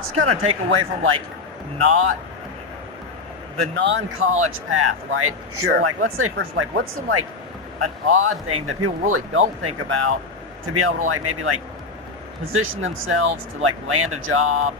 let's kind of take away from like not the non-college path, right? Sure. So like, let's say first, like, what's some like an odd thing that people really don't think about to be able to like maybe like position themselves to like land a job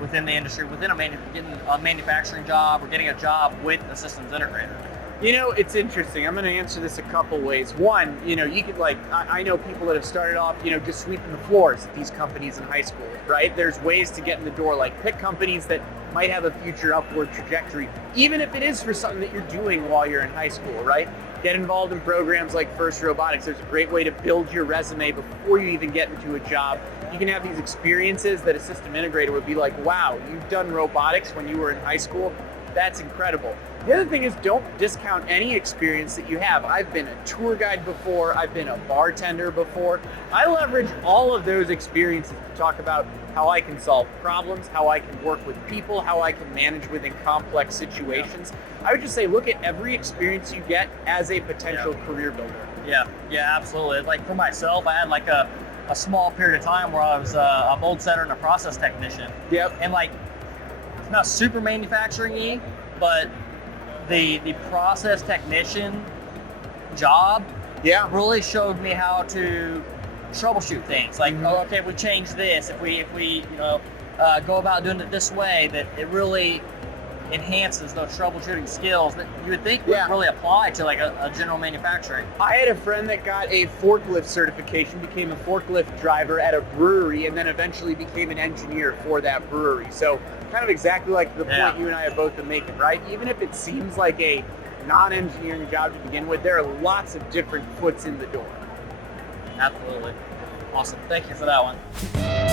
within the industry, within getting a manufacturing job or getting a job with a systems integrator? You know, it's interesting. I'm going to answer this a couple ways. One, you know, you could like, I know people that have started off, you know, just sweeping the floors at these companies in high school, right? There's ways to get in the door, like pick companies that might have a future upward trajectory, even if it is for something that you're doing while you're in high school, right? Get involved in programs like First Robotics. There's a great way to build your resume before you even get into a job. You can have these experiences that a system integrator would be like, wow, you've done robotics when you were in high school. That's incredible. The other thing is, don't discount any experience that you have. I've been a tour guide before. I've been a bartender before. I leverage all of those experiences to talk about how I can solve problems, how I can work with people, how I can manage within complex situations. I would just say, look at every experience you get as a potential career builder. Yeah, absolutely. Like for myself, I had like a small period of time where I was a mold setter and a process technician. Yep. And like, it's not super manufacturing-y, but the process technician job really showed me how to troubleshoot things. Like, oh, okay, if we change this, if we you know go about doing it this way, that it really enhances those troubleshooting skills that you would think would really apply to like a general manufacturing. I had a friend that got a forklift certification, became a forklift driver at a brewery, and then eventually became an engineer for that brewery. So kind of exactly like the point you and I have both been making, right? Even if it seems like a non-engineering job to begin with, there are lots of different foots in the door. Absolutely. Awesome. Thank you for that one.